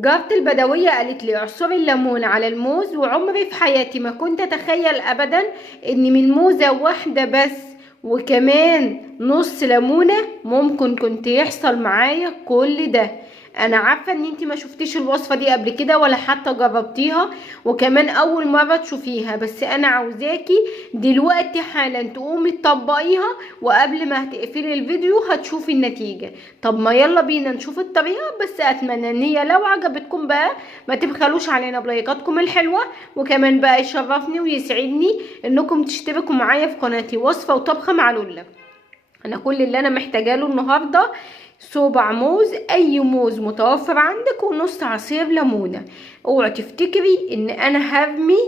جارتي البدوية قالت لي اعصري الليمون على الموز، وعمري في حياتي ما كنت اتخيل ابدا ان من موزة واحدة بس وكمان نص ليمونة ممكن كنت يحصل معايا كل ده. انا عارفة ان انتي ما شفتيش الوصفة دي قبل كده ولا حتى جربتيها، وكمان اول مرة تشوفيها، بس انا عاوزاكي دلوقتي حالا تقومي تطبقيها، وقبل ما هتقفلي الفيديو هتشوفي النتيجة. طب ما يلا بينا نشوف الطريقة، بس اتمنى ان هي لو عجبتكم بقى ما تبخلوش علينا بلايكاتكم الحلوة، وكمان بقى يشرفني ويسعدني انكم تشتركوا معايا في قناتي وصفة وطبخة مع لولا. انا كل اللي انا محتاجاه له النهارده صوبع موز، اي موز متوفر عندك، ونص عصير ليمونه. اوعي تفتكري ان انا هرمي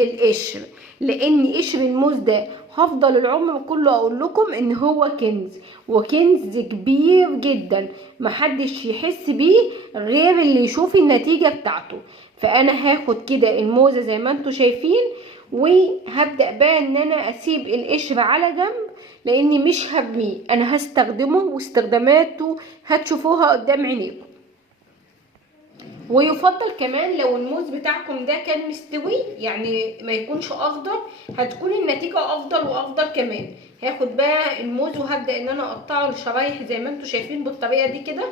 القشر، لان قشر الموز ده هفضل العمر كله اقول لكم ان هو كنز، وكنز كبير جدا محدش يحس بيه غير اللي يشوف النتيجه بتاعته. فانا هاخد كده الموزه زي ما انتوا شايفين، وهبدأ بقى ان انا اسيب القشر على جنب، لاني مش هرميه، انا هستخدمه واستخداماته هتشوفوها قدام عينيكم. ويفضل كمان لو الموز بتاعكم ده كان مستوي، يعني ما يكونش اخضر، هتكون النتيجة افضل وافضل كمان. هاخد بقى الموز وهبدأ ان انا اقطعه لشرايح زي ما انتوا شايفين بالطريقة دي كده،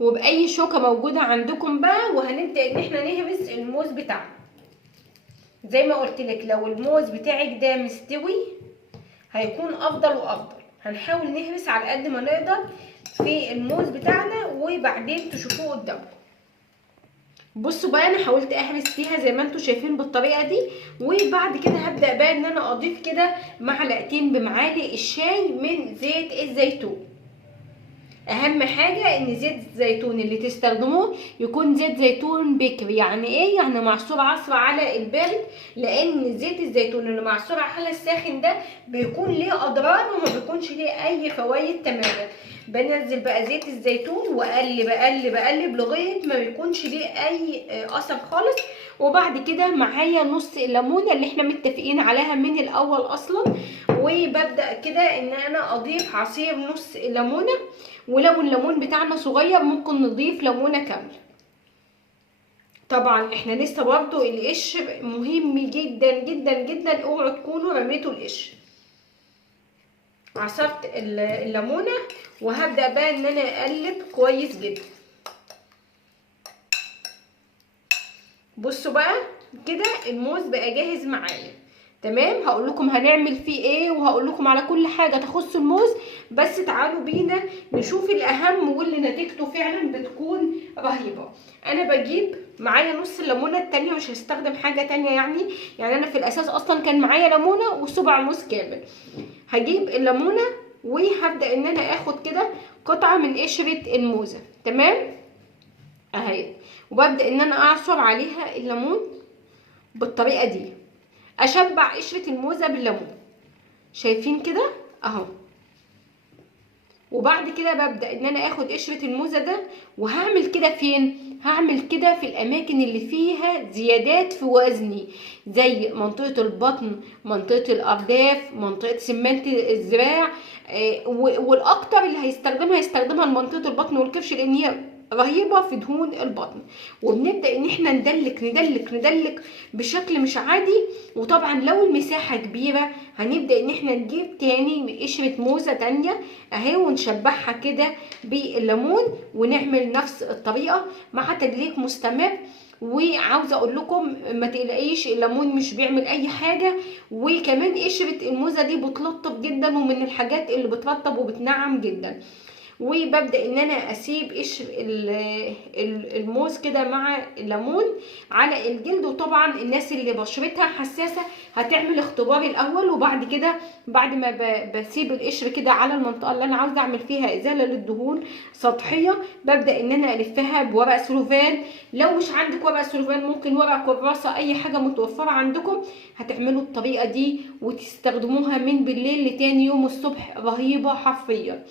وبأي شوكة موجودة عندكم بقى، وهنبدأ ان احنا نهرس الموز بتاعنا. زي ما قلت لك لو الموز بتاعك ده مستوي هيكون افضل وافضل. هنحاول نهرس على قد ما نقدر في الموز بتاعنا، وبعدين تشوفوه قدامكم. بصوا بقى انا حاولت اهرس فيها زي ما انتم شايفين بالطريقه دي، وبعد كده هبدا بقى ان انا اضيف كده معلقتين بمعالق الشاي من زيت الزيتون. اهم حاجه ان زيت الزيتون اللي تستخدموه يكون زيت زيتون بكري. يعني ايه؟ يعني معصور عصره على البارد، لان زيت الزيتون اللي معصور على الساخن ده بيكون ليه اضرار وما بيكونش ليه اي فوائد تماما. بنزل بقى زيت الزيتون واقلب اقلب اقلب لغايه ما بيكونش ليه اي اثر خالص. وبعد كده معايا نص الليمونه اللي احنا متفقين عليها من الاول اصلا، وببدا كده ان انا اضيف عصير نص ليمونه، ولو الليمون بتاعنا صغير ممكن نضيف ليمونه كامله. طبعا احنا لسه برضو القشر مهم جدا جدا جدا، اوعوا تكونوا رميتوا القشر. عصرت الليمونه وهبدا بقى ان انا اقلب كويس جدا. بصوا بقى كده الموز بقى جاهز معايا تمام. هقول لكم هنعمل فيه ايه، وهقول لكم على كل حاجه تخص الموز، بس تعالوا بينا نشوف الاهم واللي نتيجته فعلا بتكون رهيبه. انا بجيب معايا نص الليمونه التانيه، مش هستخدم حاجه تانيه يعني انا في الاساس اصلا كان معايا ليمونه وصبع موز كامل. هجيب الليمونه وهبدا ان انا اخد كده قطعه من قشره الموزه تمام اهي، وببدا ان انا اعصر عليها الليمون بالطريقه دي، اشبع قشره الموزه بالليمون شايفين كده اهو. وبعد كده ببدا ان انا اخد قشره الموزه ده وهعمل كده فين؟ هعمل كده في الاماكن اللي فيها زيادات في وزني، زي منطقه البطن، منطقه الارداف، منطقه سمنت الذراع. والاكتر اللي هيستخدمها لمنطقه البطن والكرش، لان هي رهيبه في دهون البطن. وبنبدا ان احنا ندلك ندلك ندلك بشكل مش عادي. وطبعا لو المساحه كبيره هنبدا ان احنا نجيب تاني قشره موزه تانيه اهي، ونشبعها كده بالليمون، ونعمل نفس الطريقه مع تدليك مستمر. وعاوزه اقول لكم ما تقلقيش، الليمون مش بيعمل اي حاجه، وكمان قشره الموزه دي بتلطف جدا، ومن الحاجات اللي بترطب وبتنعم جدا. وببدا ان انا اسيب قشر الموز كده مع الليمون على الجلد. وطبعا الناس اللي بشرتها حساسه هتعمل اختبار الاول، وبعد كده بعد ما بسيب القشر كده على المنطقه اللي انا عاوزه اعمل فيها ازاله للدهون سطحيه، ببدا ان انا الفها بورق سلوفان. لو مش عندك ورق سلوفان ممكن ورق كراسه، اي حاجه متوفره عندكم هتعملوا الطريقه دي وتستخدموها من بالليل لتاني يوم الصبح، رهيبه حرفيا.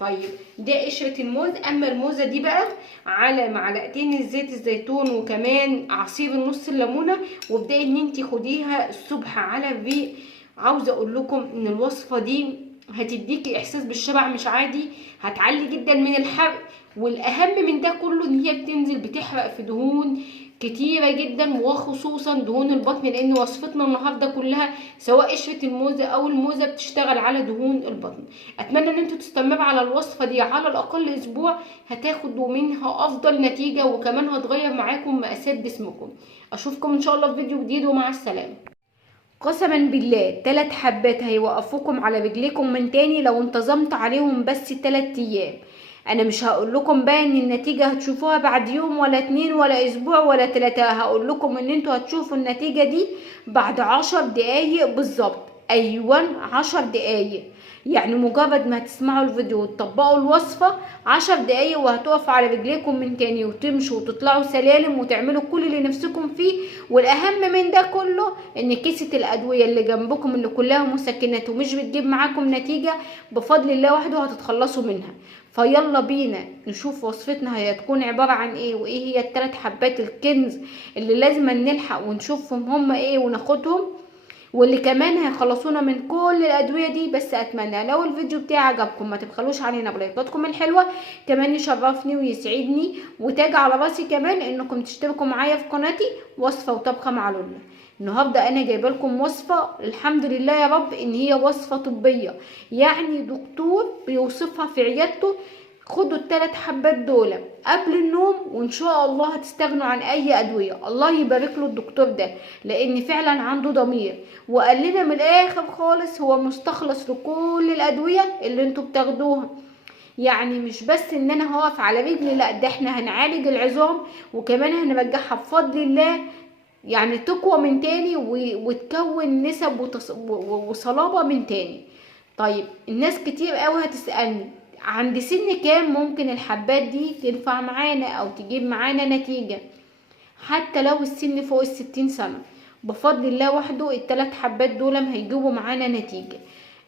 طيب ده قشرة الموز. اما الموزة دي بقى على معلقتين زيت الزيتون وكمان عصير نص الليمونة، وابدأي ان انتي خديها الصبح على الريق. عاوزة اقول لكم ان الوصفة دي هتديكي احساس بالشبع مش عادي، هتعلي جدا من الحرق، والاهم من ده كله ان هي بتحرق في دهون كتيرة جدا، وخصوصا دهون البطن، لان وصفتنا النهارده كلها سواء قشرة الموزة او الموزة بتشتغل على دهون البطن. اتمنى ان انتوا تستمروا على الوصفة دي على الاقل اسبوع، هتاخدوا منها افضل نتيجة، وكمان هتغير معاكم مقاسات جسمكم. اشوفكم ان شاء الله في فيديو جديد، ومع السلامة. قسما بالله 3 حبات هيوقفوكم على رجليكم من تاني لو انتظمت عليهم بس 3 ايام. انا مش هقول لكم بقى ان النتيجة هتشوفوها بعد يوم ولا 2 ولا اسبوع ولا 3، هقول لكم ان انتوا هتشوفوا النتيجة دي بعد 10 دقايق بالظبط. ايوه 10 دقايق، يعني مجرد ما هتسمعوا الفيديو وتطبقوا الوصفة 10 دقايق وهتقفوا على رجليكم من تاني، وتمشوا وتطلعوا سلالم وتعملوا كل اللي نفسكم فيه. والاهم من ده كله ان كيسة الادوية اللي جنبكم اللي كلها مسكنات ومش بتجيب معاكم نتيجة، بفضل الله وحده هتتخلصوا منها. فيلا بينا نشوف وصفتنا هي هتكون عبارة عن ايه، وايه هي ال3 حبات الكنز اللي لازم نلحق ونشوفهم هم ايه وناخدهم، واللي كمان هيخلصونا من كل الادويه دي. بس اتمنى لو الفيديو بتاعي عجبكم ما تبخلوش علينا بلايكاتكم الحلوه، كمان يشرفني ويسعدني وتاج على راسي كمان انكم تشتركوا معايا في قناتي وصفه وطبخه مع لولا. النهارده انا جايبه لكم وصفه الحمد لله يا رب ان هي وصفه طبيه، يعني دكتور بيوصفها في عيادته. خدوا ال3 حبات دول قبل النوم وان شاء الله هتستغنوا عن اي ادويه. الله يبارك له الدكتور ده، لان فعلا عنده ضمير، وقال لنا من الاخر خالص هو مستخلص لكل الادويه اللي انتوا بتاخدوها. يعني مش بس ان انا هقف على رجلي، لا ده احنا هنعالج العظام وكمان هنرجعها بفضل الله، يعني تقوى من تاني وتكون نسب وصلابه من تاني. طيب الناس كتير قوي هتسألني عند سن كام ممكن الحبات دي تنفع معانا او تجيب معانا نتيجة. حتى لو السن فوق ال60 سنة بفضل الله وحده ال3 حبات دول هيجيبوا معانا نتيجة.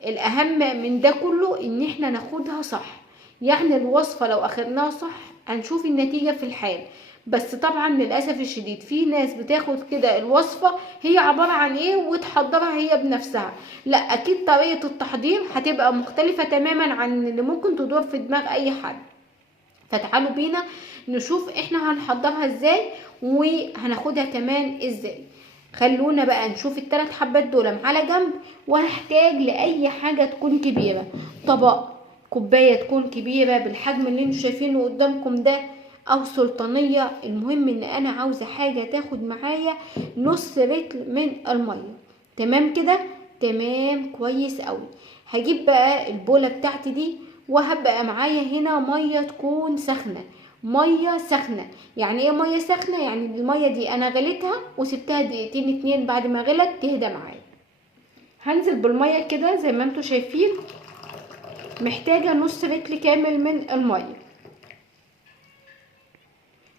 الاهم من ده كله ان احنا ناخدها صح، يعني الوصفة لو اخدناها صح هنشوف النتيجة في الحال. بس طبعا للاسف الشديد في ناس بتاخد كده الوصفة هي عبارة عن ايه وتحضرها هي بنفسها، لا اكيد طريقة التحضير هتبقى مختلفة تماما عن اللي ممكن تدور في دماغ اي حد. فتعالوا بينا نشوف احنا هنحضرها ازاي وهناخدها كمان ازاي. خلونا بقى نشوف ال3 حبات دول على جنب. وهحتاج لاي حاجة تكون كبيرة، طبق، كوباية تكون كبيرة بالحجم اللي انتوا شايفينه قدامكم ده، او سلطانية. المهم ان انا عاوزة حاجة تاخد معايا نص لتر من المية. تمام كده، تمام كويس قوي. هجيب بقى البولة بتاعتي دي وهبقى معايا هنا مية تكون سخنة. مية سخنة يعني ايه مية سخنة؟ يعني المية دي انا غليتها وسبتها دقيقتين 2 بعد ما غلت تهدى معايا. هنزل بالمية كده زي ما انتوا شايفين، محتاجة نص لتر كامل من المية.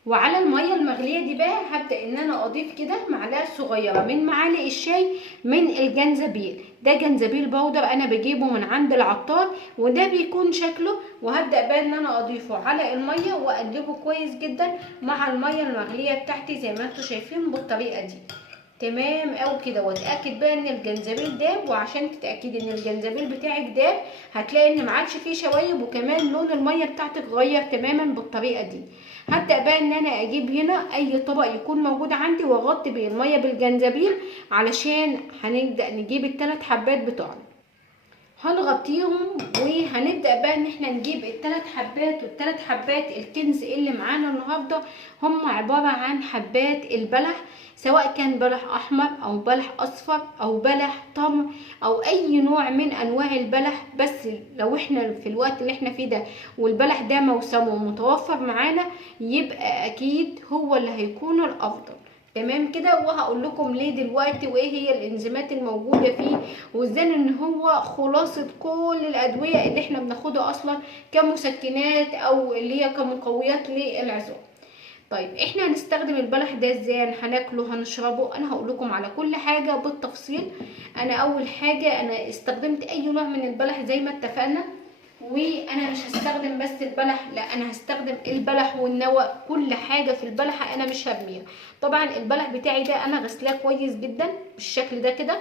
وعلى المية المغلية دي بقى هبدأ ان انا اضيف كده معلقة صغيرة من معالق الشاي من الجنزبيل. ده جنزبيل بودر انا بجيبه من عند العطار وده بيكون شكله. وهبدأ بقى ان انا اضيفه على المية واقلبه كويس جدا مع المية المغلية بتاعتي زي ما انتوا شايفين بالطريقة دي. تمام اوي كده. واتاكد بقى ان الجنزبيل داب، وعشان تتاكدي ان الجنزبيل بتاعك داب هتلاقي ان معادش فيه شوايب وكمان لون الميه بتاعتك غير تماما بالطريقه دي. هبدا بقى ان انا اجيب هنا اي طبق يكون موجود عندي واغطي بيه الميه بالجنزبيل علشان هنبدا نجيب ال3 حبات بتوعنا. هنغطيهم وهنبدأ بقى ان احنا نجيب ال3 حبات. وال3 حبات الكنز اللي معانا النهاردة هم عبارة عن حبات البلح، سواء كان بلح احمر او بلح اصفر او بلح تمر او اي نوع من انواع البلح. بس لو احنا في الوقت اللي احنا فيه ده والبلح ده موسمه متوفر معانا يبقى اكيد هو اللي هيكون الافضل. تمام كده. وهقول لكم ليه دلوقتي وايه هي الانزيمات الموجوده فيه، وازاي ان هو خلاصه كل الادويه اللي احنا بناخدها اصلا كمسكنات او اللي هي كمقويات للعظام. طيب احنا هنستخدم البلح ده ازاي؟ هناكله هنشربه؟ انا هقول لكم على كل حاجه بالتفصيل. انا اول حاجه انا استخدمت اي نوع من البلح زي ما اتفقنا، وانا مش هستخدم بس البلح، لا انا هستخدم البلح والنوى، كل حاجه في البلح انا مش هرميها. طبعا البلح بتاعي ده انا غسلاه كويس جدا بالشكل ده كده،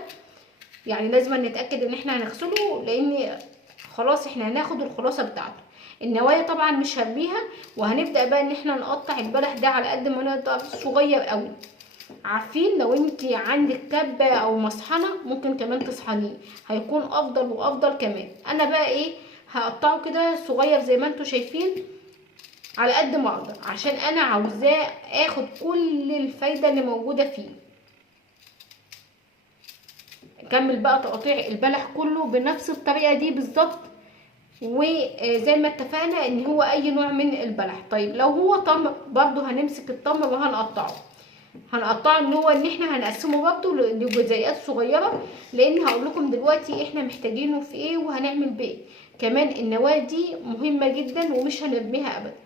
يعني لازم نتاكد ان احنا هنغسله لان خلاص احنا هناخد الخلاصه بتاعته. النوايا طبعا مش هرميها، وهنبدا بقى ان احنا نقطع البلح ده على قد ما نقدر صغير قوي. عارفين لو انت عندك كبه او مصحنه ممكن كمان تصحنيه، هيكون افضل وافضل كمان. انا بقى ايه، هقطعه كده صغير زي ما انتوا شايفين على قد ما اقدر، عشان انا عاوزاه اخد كل الفايده اللي موجوده فيه. نكمل بقى تقطيع البلح كله بنفس الطريقه دي بالظبط، وزي ما اتفقنا ان هو اي نوع من البلح. طيب لو هو تمر برضو هنمسك التمر وهنقطعه، ان هو ان احنا هنقسمه برضو لجزيئات صغيره، لان هقول لكم دلوقتي احنا محتاجينه في ايه وهنعمل بيه. كمان النواه دي مهمه جدا ومش هنرميها ابدا.